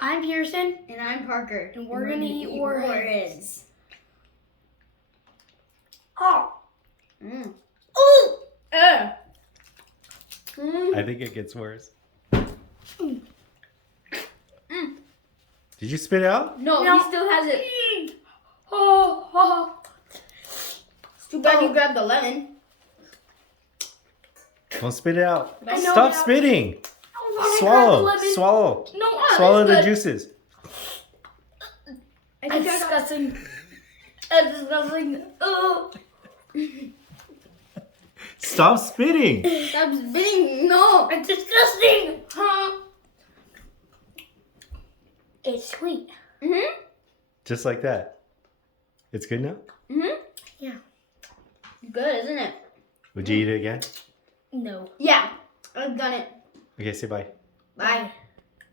I'm Pearson. And I'm Parker. And we're gonna eat warheads. Oh. Mm. Ooh. I think it gets worse. Mm. Did you spit it out? No, No. he still has it. Oh. It's too bad you grabbed the lemon. Don't spit it out. I know Stop now. spitting. Oh, Swallow. Swallow. No, Swallow the that's good. juices. I That's think I got disgusting. That's disgusting. Oh. Stop spitting. Stop spitting. No. It's disgusting. Huh? It's sweet. Mm-hmm. Just like that. It's good now? Mm-hmm. Yeah. Good, isn't it? Would you eat it again? No. Yeah. I've done it. Okay, say bye. Bye.